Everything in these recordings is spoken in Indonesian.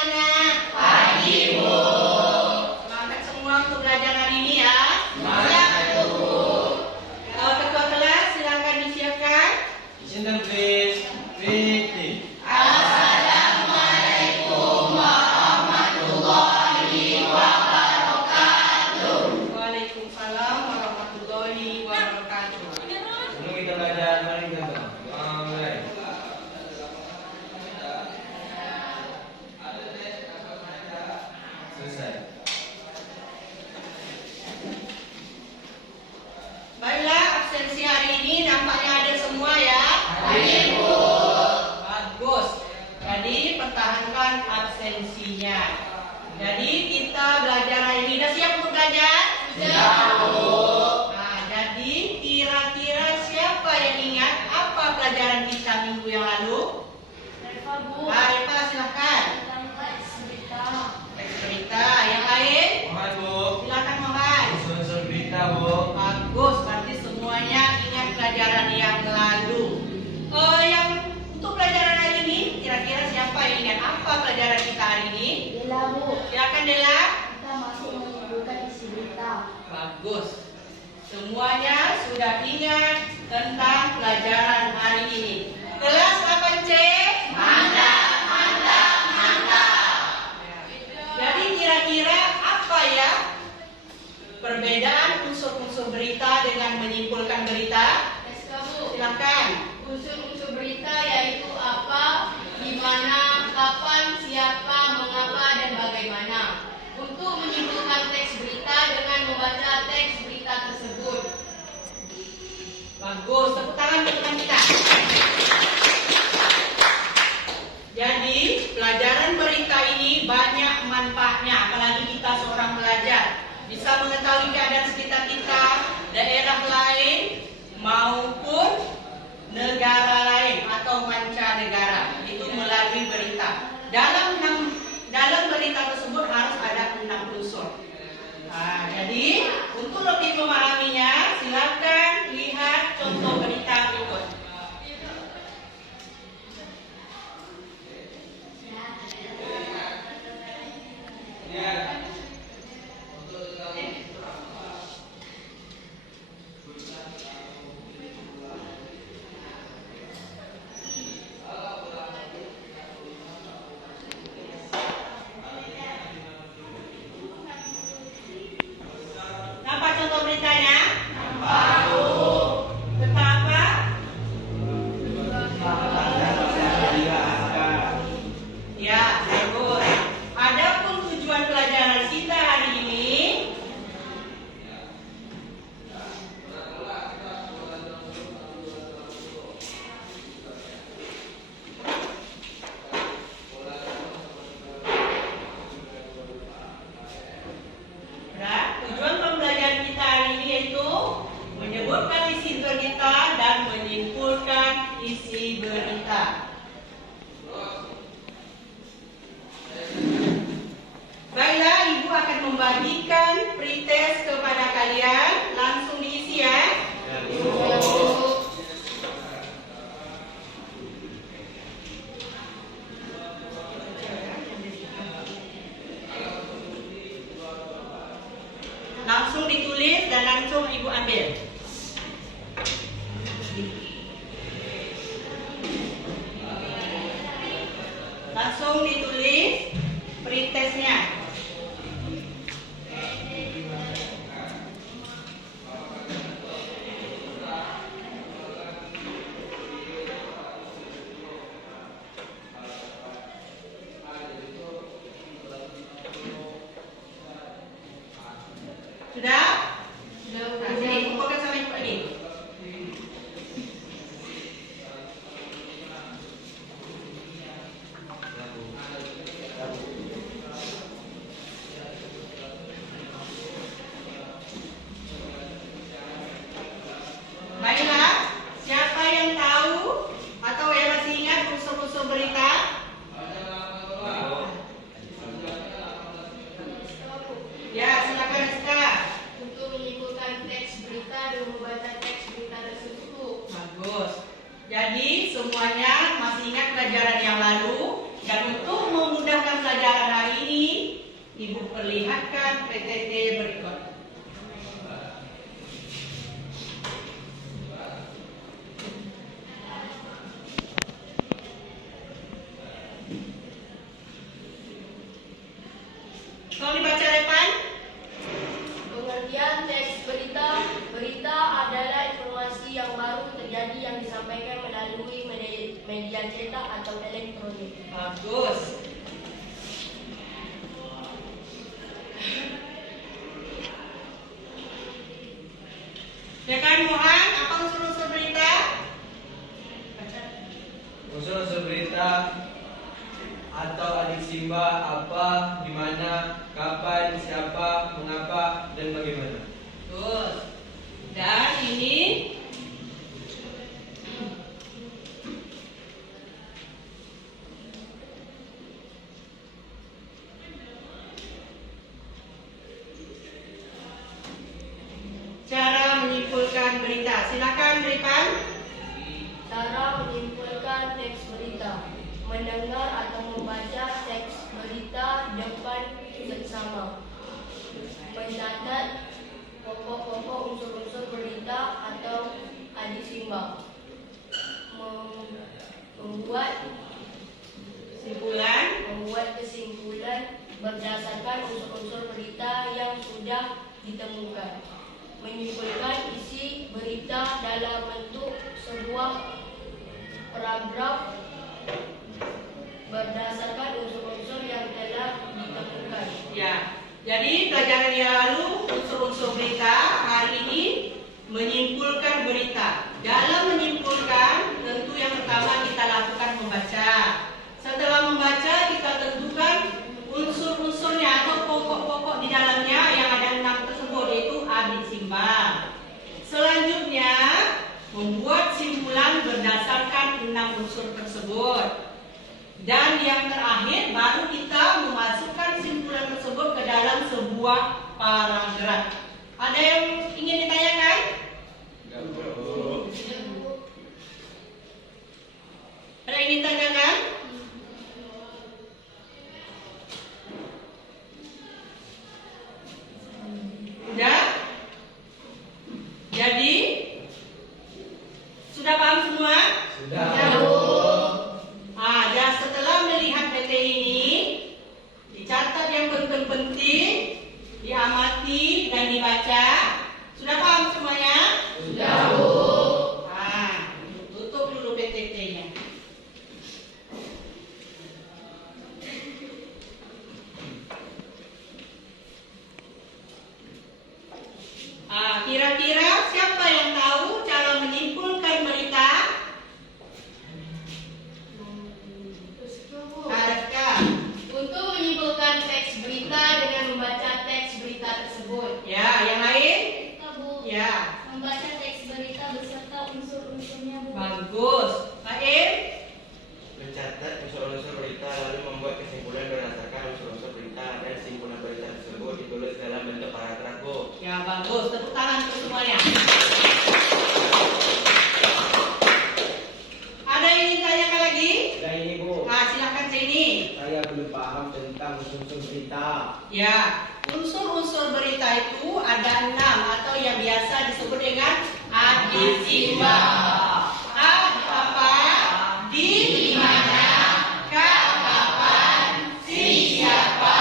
anak-anak? Pagi, Bu. Semangat semua untuk belajar hari ini ya. Semangat, Bu. Ketua kelas silakan disiapkan. Izin dan please. Meeting. Assalamualaikum warahmatullahi wabarakatuh. Waalaikumsalam warahmatullahi wabarakatuh. Sebelum kita belajar, mari kita mulai. Selesai. Baiklah, absensi hari ini nampaknya ada semua ya. Hadir, Bu. Bagus. Jadi pertahankan absensinya. Jadi kita belajar hari ini. Sudah siap untuk belajar? Siap, Bu. Nah, jadi kira-kira siapa yang ingat apa pelajaran kita minggu yang lalu? Reva, Bu. Reva silahkan. Tentang teks berita. Teks berita. Yang lain? Mohon, Bu. Silakan Mohan. Unsur berita, Bu. Bagus, berarti semuanya ingat pelajaran yang lalu. Yang untuk pelajaran hari ini, kira-kira siapa yang ingat apa pelajaran kita hari ini? Dela, Bu. Silakan Dela. Kita masih menyimpulkan isi berita. Bagus. Semuanya sudah ingat tentang pelajaran hari ini. Kelas 8C? Mantap, mantap, mantap. Jadi kira-kira apa ya perbedaan unsur-unsur berita dengan menyimpulkan berita? SK, Bu. Silakan. Unsur-unsur berita yaitu apa, di mana, kapan, siapa, mengapa, dan bagaimana. Untuk menyimpulkan teks berita dengan membaca teks berita tersebut. Bagus, tepuk tangan untuk teman kita. Jadi, pelajaran berita ini banyak manfaatnya, apalagi kita seorang pelajar. Bisa mengetahui keadaan sekitar kita, daerah lain, maupun negara lain atau mancanegara. Itu melalui berita. Dalam berita tersebut harus ada 6 unsur. Nah, jadi untuk lebih memahaminya, silakan lihat contoh berita berikut. Nampak contoh beritanya? Tentang apa? Ya, bagus. Adapun tujuan pelajaran kita hari ini, tujuan pembelajaran kita hari ini yaitu menyebutkan isi berita dan menyimpulkan isi berita. Baiklah, Ibu akan membagikan pretest kepada kalian. Langsung diisi ya. Langsung ditulis dan langsung Ibu ambil. Langsung ditulis pretestnya. Sudah? Nah, sini kumpulkan sama Ibu lagi. Ibu perlihatkan PTT berikut. Tolong dibaca depan. Pengertian teks berita. Berita adalah informasi yang baru terjadi yang disampaikan melalui media cetak atau elektronik. Bagus. Ya kan Mohan, apa unsur-unsur berita? Baca. Unsur-unsur berita atau adik Simba apa, di mana, kapan, siapa, mengapa, dan bagaimana. Terus. Dan ini cara menyimpulkan berita. Silakan Ripan. Cara menyimpulkan teks berita. Mendengar atau membaca teks berita depan seksama. Mencatat pokok-pokok unsur-unsur berita atau adisimba. Membuat kesimpulan berdasarkan unsur-unsur berita yang sudah ditemukan. Menyimpulkan isi berita dalam bentuk sebuah paragraf berdasarkan unsur-unsur yang telah ditemukan. Ya. Jadi pelajaran yang lalu unsur-unsur berita, hari ini menyimpulkan berita. Dalam menyimpulkan, tentu yang pertama kita lakukan membaca. Setelah membaca, kita tentukan unsur-unsurnya atau pokok-pokok di dalamnya yang ada 6 tersebut, yaitu adisimba. Selanjutnya, membuat simpulan berdasarkan 6 unsur tersebut. Dan yang terakhir, baru kita memasukkan simpulan tersebut ke dalam sebuah paragraf. Ada yang ingin ditanyakan? Ada yang ingin ditanyakan? Udah? Jadi, sudah paham semua? Sudah. Ya, setelah melihat PT ini, dicatat yang penting-penting, diamati dan dibaca. Sudah paham semuanya? Sudah. Tutup dulu PTT-nya. Kira-kira siapa yang tahu cara menyimpulkan berita? Harga. Untuk menyimpulkan teks berita dengan membaca teks berita tersebut. Ya, yang lain? Bu, Ya, membaca teks berita beserta unsur-unsurnya, Bu. bagus. Pak Im? Mencatat unsur-unsur berita lalu membuat kesimpulan berdasarkan unsur-unsur berita dan simpulan berita tersebut ditulis dalam bentuk paragraf, Bu. Ya, bagus. Tepuk tangan untuk semuanya. Ada yang ingin tanyakan lagi? Dan ini Bu, Silakan sini. saya belum paham tentang unsur berita. Ya, unsur-unsur berita itu ada 6 atau yang biasa disebut dengan adisimba. Apa, di mana, kapan, siapa,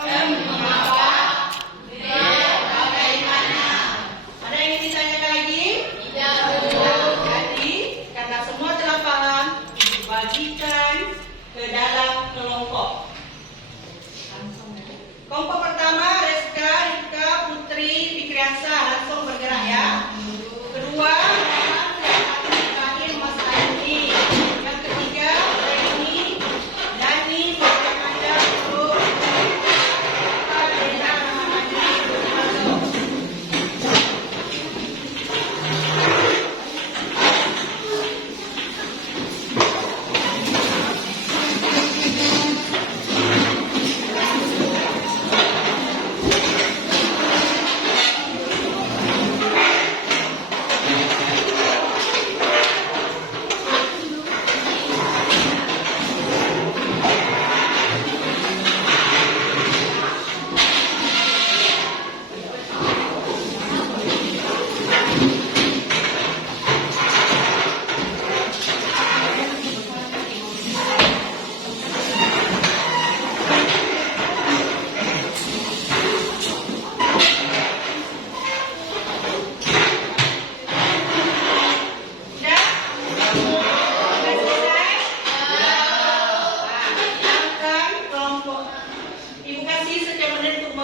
mengapa, bagaimana. Ada yang ingin ditanyakan lagi? Tidak, Jadi, karena semua telah paham, dibagikan ke dalam kelompok. Kelompok pertama, Reska, Rika, Putri, Fikriansa, langsung bergerak ya. Kedua, terakhir Mas Aini. Yang ketiga, Reni, Dani, Mas Amanda, Pro, Rena, Rahmadi, Masuk.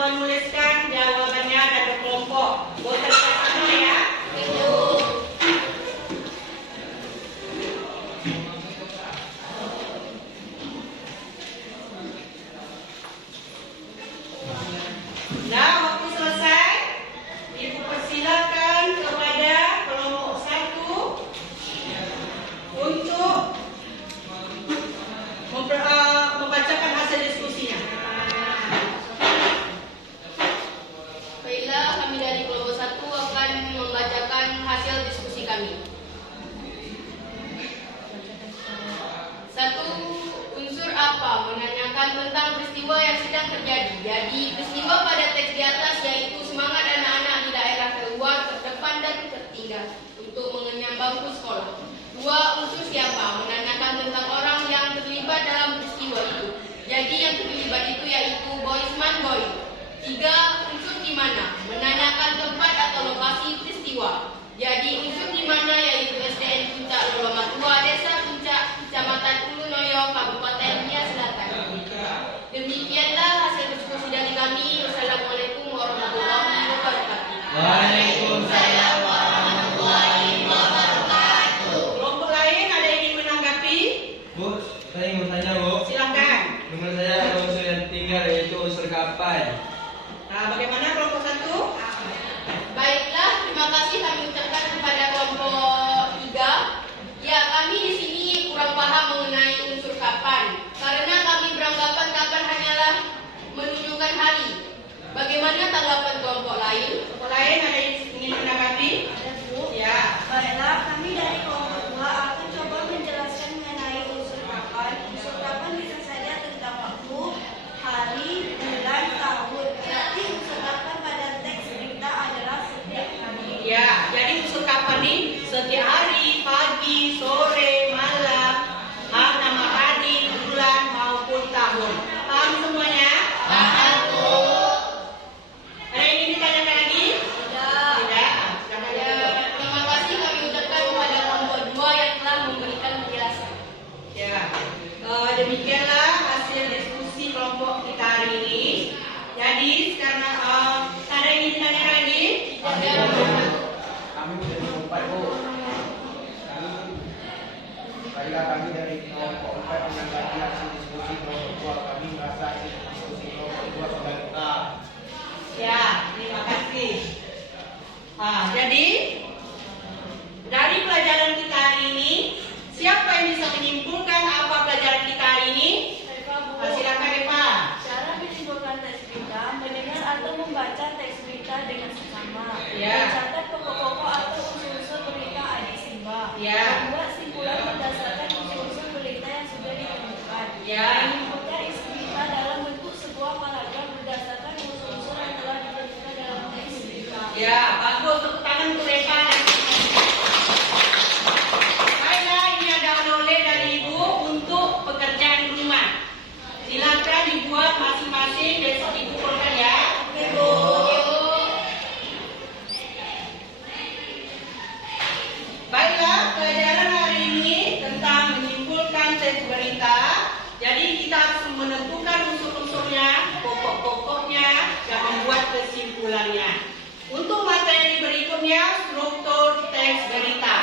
menuliskan jawabannya dan berkelompok. Boleh sama ya. Nah, waktu selesai, Ibu persilakan kepada kelompok 1 untuk membacakan hasil diskusinya. Baiklah, kami dari kelompok 1 akan membacakan hasil diskusi kami. 1. Unsur apa? Menanyakan tentang peristiwa yang sedang terjadi. Jadi, peristiwa pada teks di atas yaitu semangat anak-anak di daerah terluar, terdepan dan tertinggal untuk mengenyam bangku sekolah. 2. Unsur siapa? Menanyakan tentang orang yang terlibat dalam peristiwa itu. Jadi, yang terlibat itu yaitu Boisman Boy. 3. Unsur di mana? Menanyakan tempat atau lokasi peristiwa. Jadi, unsur di mana yaitu SDN Puncak Lolomatua, Desa Puncak, Kecamatan Ulu Noyo, Kabupaten Nias Selatan. Demikianlah hasil diskusi dari kami. Wassalamualaikum warahmatullahi wabarakatuh. Waalaikumsalam warahmatullahi wabarakatuh. Kelompok lain ada yang ingin menanggapi? Bu, saya ingin bertanya, Bu. Silakan. Menurut saya unsur yang tinggal yaitu unsur kapan. Nah, bagaimana kelompok 1? Baiklah, terima kasih kami ucapkan kepada kelompok 3. Ya, kami di sini kurang paham mengenai unsur kapan, karena kami beranggapan kapan hanyalah menunjukkan hari. Bagaimana tanggapan kelompok lain? Kelompok lain ada yang ingin menanggapi? Ada, Bu. Ya. Baiklah, kami dari kelompok 2 akan coba menjelaskan mengenai unsur kapan. Unsur kapan bisa saja tentang waktu, hari, bulan, tahun. Berarti unsur kapan pada teks berita adalah setiap hari. Ya, jadi unsur kapan nih? Setiap hari, pagi, sore, malam, nama hari, bulan maupun tahun. Paham semuanya? Paham, Bu. Ada yang ingin ditanyakan lagi? Tidak. Tidak. Silakan Ya, dulu. terima kasih kami ucapkan kepada kelompok 2 yang telah memberikan penjelasan. Ya, demikianlah hasil diskusi kelompok kita hari ini. Jadi, karena ada yang ingin ditanya lagi? Kami menjadi kelompok, Bu. Baiklah, kami dari kelompok 4 menanggapi hasil diskusi kelompok 2. Kami merasa hasil diskusi kelompok 2 sudah lengkap. Ya, terima kasih. Jadi dari pelajaran kita hari ini, siapa yang bisa menyimpulkan apa pelajaran kita hari ini? Silakan Eva. Cara menyimpulkan teks berita, mendengar atau membaca teks berita dengan seksama. Ya. Mencatat pokok-pokok atau unsur-unsur berita adik Simba. Ya. Membuat simpulan berdasarkan unsur-unsur berita yang sudah ditemukan. Ya. Menyimpulkan isi berita dalam bentuk sebuah paragraf berdasarkan unsur-unsur yang telah ditemukan dalam teks berita. Ya, bagus. Tepuk tangan untuk Eva. Baiklah, ini ada oleh dari Ibu untuk pekerjaan rumah. Silakan dibuat masing-masing besok Ibu kumpulkan ya. Baiklah, pelajaran hari ini tentang menyimpulkan teks berita. Jadi kita harus menentukan unsur-unsurnya, pokok-pokoknya, dan membuat kesimpulannya. Untuk materi berikutnya, struktur teks berita.